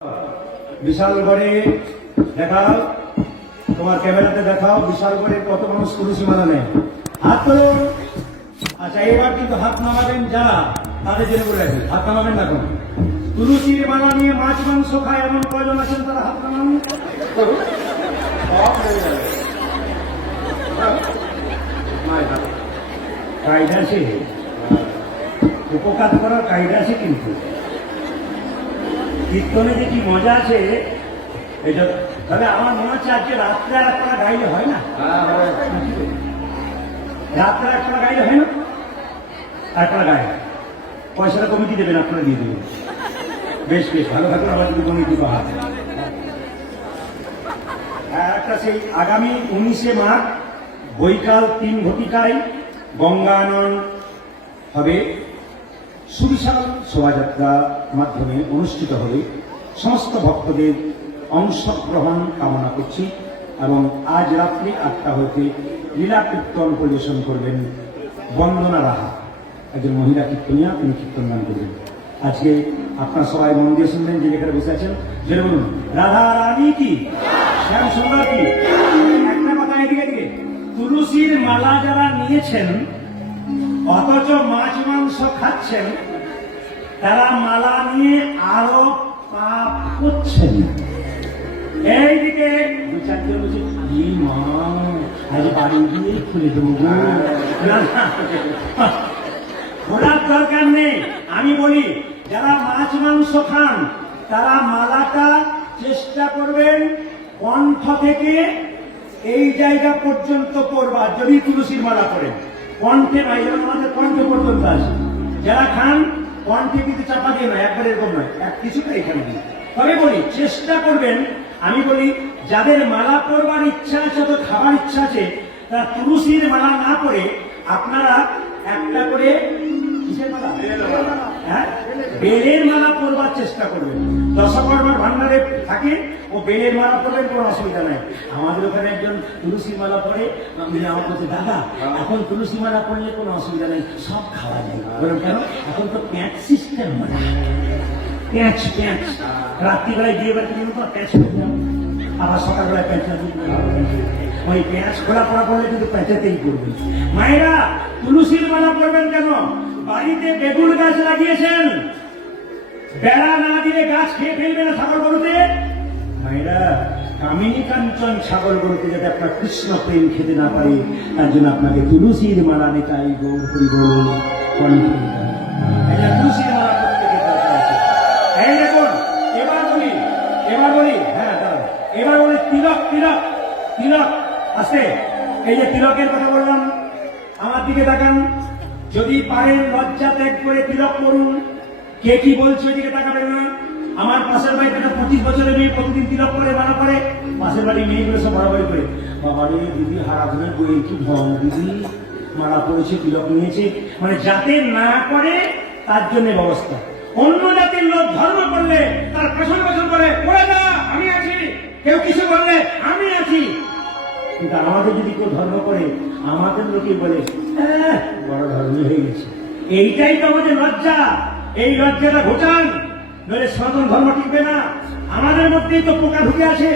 বিশালগড়ে দেখাও, তোমার ক্যামেরাতে দেখাও বিশালগড়ে কত মানুষ তুলসী মালা নেয়। হাত তুলুন। আচ্ছা, এবার কিন্তু হাত নামাবেন যারা, তাদের জন্য বলে রাখি, হাত নামাবেন না। এখন তুলসীর মালা নিয়ে মাছ মাংস খায় এমন কয়জন আছেন তারা হাত নামান। কায়দা আছে, উপকার করার কায়দা আছে, কিন্তু কীর্তনে যে কি মজা আছে এটা। তবে আমার মনে হচ্ছে আজকে রাত্রে আর একটা গাইলে হয় না, রাত্রে একটা গাইলে হয় না, একটা গায়ে পয়সাটা কমিটি দেবেন, আপনারা দিয়ে দেবেন। বেশ বেশ ভালো থাকবে, আমার যদি কমিটি পাওয়া। একটা সেই আগামী 19শে মাঘ বৈকাল 3 ঘটিকায় গঙ্গানন হবে, সুবিশাল শোভাযাত্রা মাধ্যমে অনুষ্ঠিত হবে। সমস্ত ভক্তদের অংশগ্রহণ কামনা করছি। এবং আজ রাত্রি 8টা হইতে লীলা কীর্তন পরিবেশন করবেন বন্দনা রাহা, একজন মহিলা কীর্তনিয়া, তিনি কীর্তন গান করবেন। আজকে আপনারা সবাই মন দিয়ে শুনবেন, যে যেখানে বসে আছেন যেটা বলুন, রাধা রানী কি, শ্যাম সুন্দর কি। একটা কথা এদিকে দিকে, তুলসীর মালা যারা নিয়েছেন অথচ মাছ মাংস খাচ্ছেন, তারা মালা নিয়ে আরো পাপ করছেন। এইদিকে দু চারজন বলছে, কি মা আজ বাড়ি গিয়ে খুলে দেবো, খোলার দরকার নেই। আমি বলি, যারা মাছ মাংস খান তারা মালাটা চেষ্টা করবেন কণ্ঠ থেকে এই জায়গা পর্যন্ত পড়বা, যদি তুলসীর মালা করেন। কণ্ঠে নয়, যেমন আমাদের কণ্ঠ পর্যন্ত আসে। যারা খান কণ্ঠে কিন্তু চাপা দিয়ে নয়, একবার এরকম নয়, এক কিছুটা এখানে দিয়ে। তবে বলি চেষ্টা করবেন। আমি বলি, যাদের মালা পরবার ইচ্ছা আছে, তো খাবার ইচ্ছা আছে, তারা তুলসীর মালা না পরে আপনারা একটা করে কিসের মালা, হ্যাঁ, বেলের মালা পরবার চেষ্টা করবেন। দশকর্মার ভান্ডারে থাকে, ও বেলের মালা পরবেন, কোনো অসুবিধা নাই। আমাদের ওখানে একজন তুলসী মালা পরে আমার বলছে, দাদা এখন তুলসী মালা পরলে কোনো অসুবিধা নেই, সব খাওয়া যায়। বললাম কেন? এখন তো প্যাঁচ সিস্টেম, মালা প্যাঁচ প্যাঁচ রাত্রিবেলায় দিয়ে বেড়াতে গেলে তো প্যাঁচ করতে হবে, আবার সকালবেলায় প্যাঁচ ওই প্যাঁচ খোলা পড়া করলে কিন্তু প্যাঁচাতেই করবেন। মায়েরা তুলসীর মালা পরবেন কেন? বাড়িতে বেগুন গাছ লাগিয়েছেন, বেড়া না দিলে গাছ খেয়ে ফেলবে না ছাগল গরুতে। মায়েরা কামিনী কাঞ্চন ছাগল গরুতে যাতে আপনার কৃষ্ণ প্রেম খেতে না পারে, তার জন্য আপনাকে তুলসীর মালা নিতাই গৌর হরি বল তুলসীর মালা প্রত্যেকের দরকার আছে। এই দেখুন, এবার বলি হ্যাঁ দাঁড়ান, এবার বলি তিলক তিলক তিলক আছে। এই যে তিলকের কথা বললাম, আমার দিকে তাকান, যদি পারেন লজ্জা ত্যাগ করে তিলক করুন। কে কি বলছে ওইদিকে তাকাবেন না। আমার পাশের বাড়িতে 25 বছরের মেয়ে প্রতিদিন তিলক করে মালা করে, পাশের বাড়ির মেয়েগুলো সব বাড়াবাড়ি করে, বাবা রে দিদি হারাধনের বই কি ঢং, দিদি মালা পড়েছে তিলক নিয়েছে, মানে যাতে না করে তার জন্য ব্যবস্থা। অন্য জাতির লোক ধর্ম করলে তার পেছন পেছন করে পড়ে না, আমি আছি, কেউ কিছু করলে আমি আছি। কিন্তু আমাদের যদি কেউ ধর্ম করে, আমাদের লোকে বলে বড় ধর্ম হয়ে গেছে। এইটাই তো আমাদের লজ্জা। এই লজ্জাটা ঘোচান, নইলে সনাতন ধর্ম টিকবে না। আমাদের মধ্যেই তো পোকা ঢুকে আছে,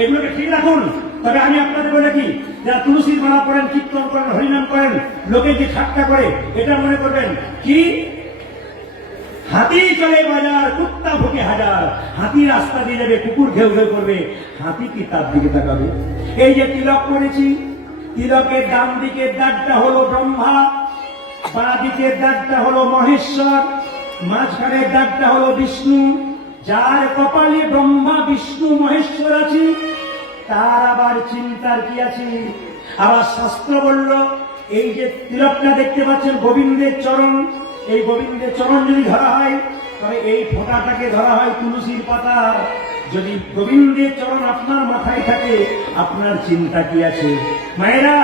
এগুলোকে ঠিক রাখুন। তবে আমি আপনাদের বলে কি, যারা তুলসীর মালা করেন, কীর্তন করেন, হরিনাম করেন, লোকে যে ঠাট্টা করে, এটা মনে করবেন কি, হাতি চলে বাজার, কুত্তা ভুকে হাজার। হাতি রাস্তা দিয়ে যাবে, কুকুর ঘেউ ঘেউ করবে, হাতি কি তার দিকে তাকাবে? এই যে তিলক করেছি, তিলকের ডান দিকের দাগটা হলো ব্রহ্মা, বাঁ দিকের দাগটা হলো মহেশ্বর, মাঝখানের দাগটা হলো বিষ্ণু। যার কপালে ব্রহ্মা বিষ্ণু মহেশ্বর আছে, তার আবার চিন্তার কি আছে? আবার শাস্ত্র বলল, এই যে তিলকটা দেখতে পাচ্ছেন গোবিন্দের চরণ, এই গোবিন্দের চরণ যদি ধরা হয়, তবে এই ফোঁটাটাকে ধরা হয় তুলসীর পাতা। যদি গোবিন্দের চরণ আপনার মাথায় থাকে, আপনার চিন্তা কি আছে? মায়েরা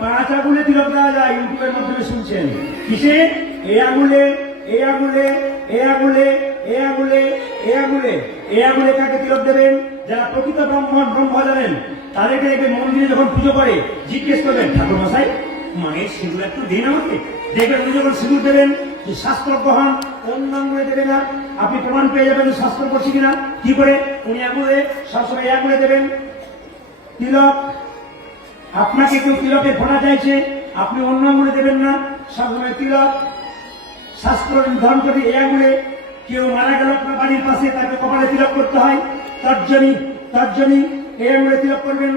5 আঙুলে তিলক দেওয়া যায়, ইউটিউবের মাধ্যমে শুনছেন। কিসে? এই আঙুলে, এই আঙুলে, এই আঙুলে, এই আঙুলে, এই আঙুলে। এই আঙুলে কাকে তিলক দেবেন? যারা প্রকৃত ব্রহ্ম জানেন, তাদেরকে দেখবেন মন্দিরে যখন পুজো করে জিজ্ঞেস করবেন, ঠাকুর মশাই মায়ের সিঁদুর একটু দিন আমাকে। দেখবেন উনি যখন সিঁদুর দেবেন, যে শাস্ত্র গ্রহণ অন্য আঙুলে দেবে না, আপনি প্রমাণ পেয়ে যাবেন শাস্ত্র করছি কিনা। কি করে? উনি আঙুলে সবসময় এই আঙুলে দেবেন তিলক। আপনাকে কেউ তিলকে ফোটা চাইছে, আপনি অন্য আঙুলে দেবেন না, সবসময় তিলক। শাস্ত্র নির্ধারণ করে এই আঙুলে। কেউ মারা গেল আপনার বাড়ির পাশে, তাকে কপালে তিলক করতে হয়, তর্জনী এই আঙুলে তিলক করবেন।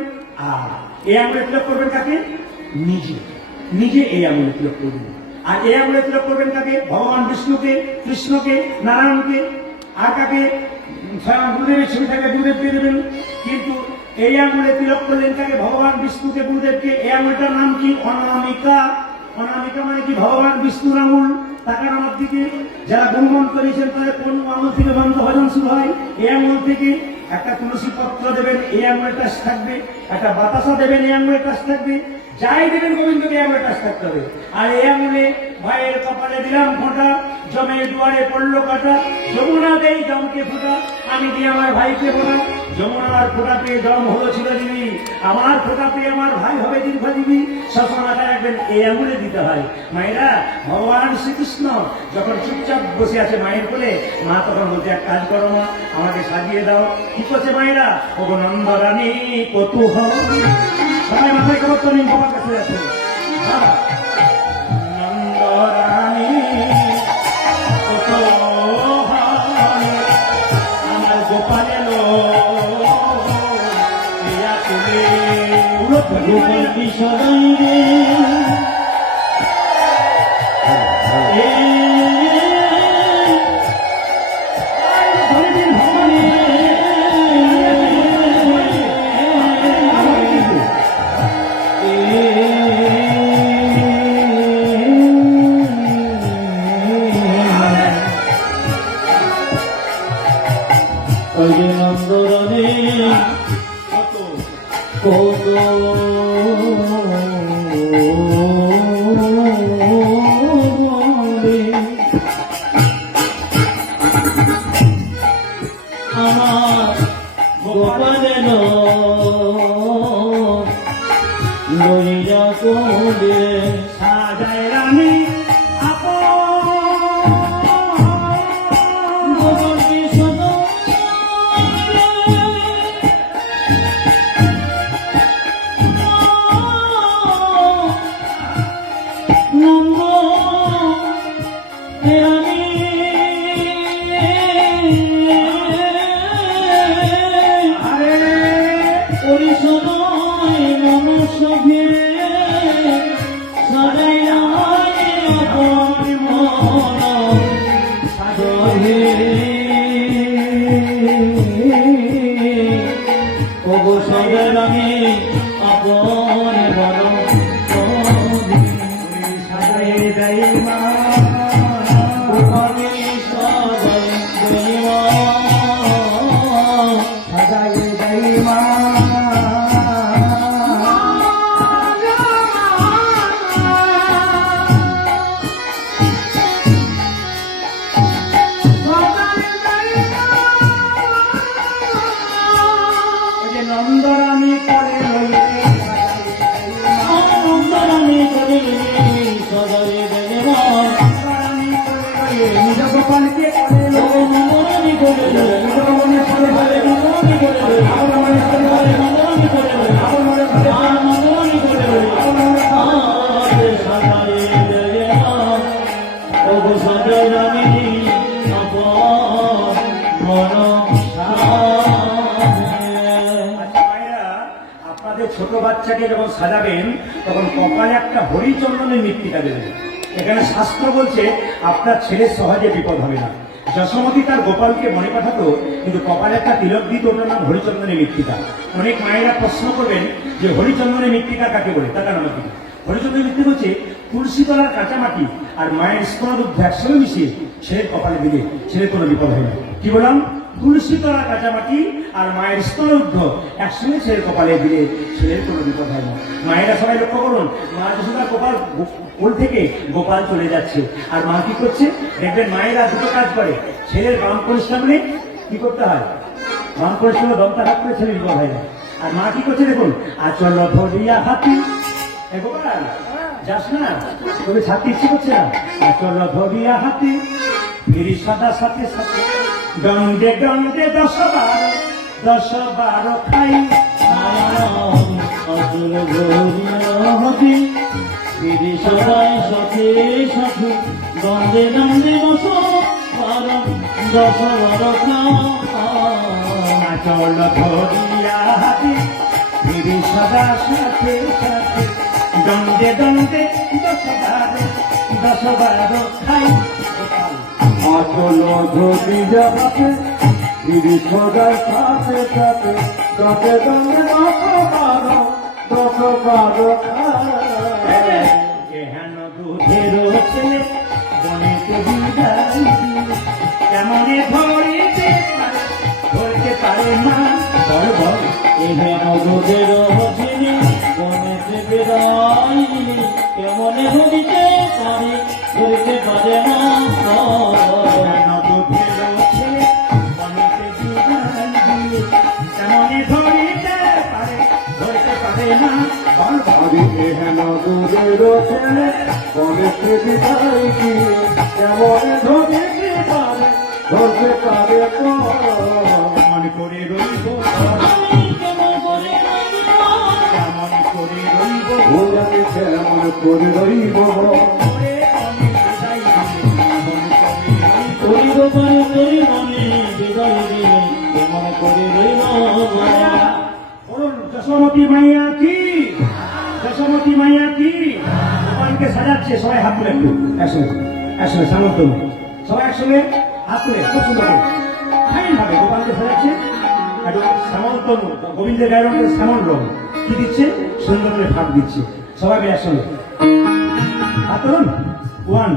আর এই আঙুলে তিলক করবেন কাকে? নিজে এই আঙুলে তিলক করবেন। আর এই আঙুলে তিলক করবেন কাকে? ভগবান বিষ্ণুকে, কৃষ্ণকে, নারায়ণকে। আর কাকে? স্বয়ং গুরুদেবের ছবি থাকে, গুরুদেবকে দেবেন। কিন্তু এই আঙুলে তিলক করলেন কাকে? ভগবান বিষ্ণুকে, গুরুদেবকে। এই আঙুলটার নাম কি? অনামিকা। অনামিকা মানে কি? ভগবান বিষ্ণুর আঙুল। তাকান আমার দিকে। যারা গুরুমন্ত্র দিয়েছেন তাদের কোন আঙুল থেকে বন্ধ ভজন শুরু হয়? এই আঙুল থেকে। একটা তুলসী পত্র দেবেন, এই আঙুলের টাচ থাকবে। একটা বাতাসা দেবেন, এই আঙুলের টাচ থাকবে। যাই দেবেন গোবিন্দকে এই আঙুলের টাচ থাকতে হবে। আর এই আঙুলে ভাইয়ের কপালে দিলাম ফোঁটা, জমে দুয়ারে পড়লো কাটা। যমুনা দেই জমকে ফোঁটা, আমি দিই আমার ভাইকে ফোঁটা। যমুনার ফোঁটা পেয়ে জম হলো চিরজীবী, আমার ফোঁটা পেয়ে আমার ভাই হবে দীর্ঘজীবী। সবসময় মাথায় রাখবেন এই আঙুলে দিতে হয়। মায়েরা, ভগবান শ্রীকৃষ্ণ যখন চুপচাপ বসে আছে মায়ের কোলে, মা তখন বলছে এক কাজ করো মা, আমাকে সাজিয়ে দাও। কি করছে মায়েরা? ও নন্দরানী কৌতূহল। সবাই মাথায় খবর তো নিন, বাবার কাছে আছে। নন্দরানী কৌতূহল, আমার গোপাল এলো গোপালকে সদাই রে নন্দরণে কত আমার গোপালের লইয়া কোলে সাজায় রানী গোপালকে সদা নন্দ রানী পরিশোধয় মনুষ্যভে সদাইয়া আপন মন সাধে ওগো সদের আমি আপন মন সাজায় দেয় মা, আমি সদাই দেওয়া সাজায় দেয় মা। ওই যে নন্দরানী করে লইলে নন্দরানী করে সদাই দেওয়া নন্দরানী করে লইলে নিজ গোপালকে করে লইলে নন্দরানী করে নিজ মনে করে বলে নন্দরানী করে আমার মনে করে বলে নন্দরানী করে আমার মনে করে নন্দরানী করে আরে সদাই দেওয়া ওগো সদাই রানী আপন মন আচ্ছা ভাইরা, আপনাদের ছোট বাচ্চাকে যখন সাজাবেন তখন কপালে একটা হরিচন্দনের মৃত্তিকা দেবেন। এখানে শাস্ত্র বলছে আপনার ছেলে সহজে বিপদ হবে না। যশোমতী তার গোপালকে মনে পাঠাতো, কিন্তু কপালে একটা তিলক দিত, ওটার নাম হরিচন্দনের মৃত্তিকা। অনেক মায়েরা প্রশ্ন করবেন যে হরিচন্দনের মৃত্তিকা কাকে বলে। তার কারণ কি? হরিচন্দনের মৃত্তিকা হচ্ছে তুলসী তলার কাঁচা মাটি আর মায়ের স্তনদুগ্ধ একসঙ্গে মিশিয়ে ছেলের কপালে দিলে ছেলের কোনো বিপদ হয় না। কি বললাম? তুলসী তলার কাঁচামাটি আর মায়ের স্তনদুগ্ধ একসঙ্গে ছেলের কপালে দিলে ছেলের কোনো বিপদ হয় না। মায়েরা সবাই লক্ষ্য করুন, মা যশোদার কপাল কোল থেকে গোপাল চলে যাচ্ছে, আর মা কি করছে দেখবেন, মায়েরা দুটো কাজ করে। ছেলের বাম পরিশ্রমে কি করতে হয়? বাম পরিশ্রমে দমটা হাত করে ছেলের বিপদ হয় না। আর মা কি করছে দেখুন, আচল ধরিয়া হাতি, এ গোপাল যাস না, তবে ছাড়তে ইচ্ছে করছে না। আচল ধরিয়া হাতি ফিরি সদা সাথে সাথে গন্ধে গন্ধে 10-12 খাই আসল ভরিয়া হবি ফিরি সদাই সাথে সাথে গন্ধে গন্ধে 10-12 আচল ধরিয়া হাতে ফিরি সদা সাথে সাথে গন্ধে গন্ধে 10-12 খাই আসল ধরি যাবে ফিরি সদার সাথে সাথে দশে দশে 10-12 কেন দুধের ছেলে বনেতে বিদায় দিলে কেমনে ধরিতে পারে না বল বল এহে নগদের হসিনি বনেতে বেড়াই কেমনে ধরিতে পারে ধরিতে পারে না কেন দুধের ছেলে বনেতে বিদায় দিলে কেমনে ধরিতে পারে না বল বল আরে এহেন দূরের ছেলে বনেতে বিদায় দিয়ে কেমন ধরতে পারে কেমন করে রইব আমি কেমন করে কেমন করে রইব ওরাকে কেমন করে রইব ওরে আমি বিদায় দিলে কেমন করে রইব করিব পারে করি মনে বিদায় দিলে কেমন করে রইব বলুন যশোমতী মাইয়া কি যশোমতী মাইয়া কি গোপালকে সাজাচ্ছে সবাই হাত তুলে একটু একসঙ্গে সামন্ত সবাই একসঙ্গে হাত তুলে খুব সুন্দর করে ফাইন ভাবে গোপালকে সাজাচ্ছে একটু শ্যামন্ত গোবিন্দের গায়ের রঙের শ্যামল রঙ কি দিচ্ছে সুন্দর করে ফাঁক দিচ্ছে সবাই মিলে একসঙ্গে হাত তুলুন 1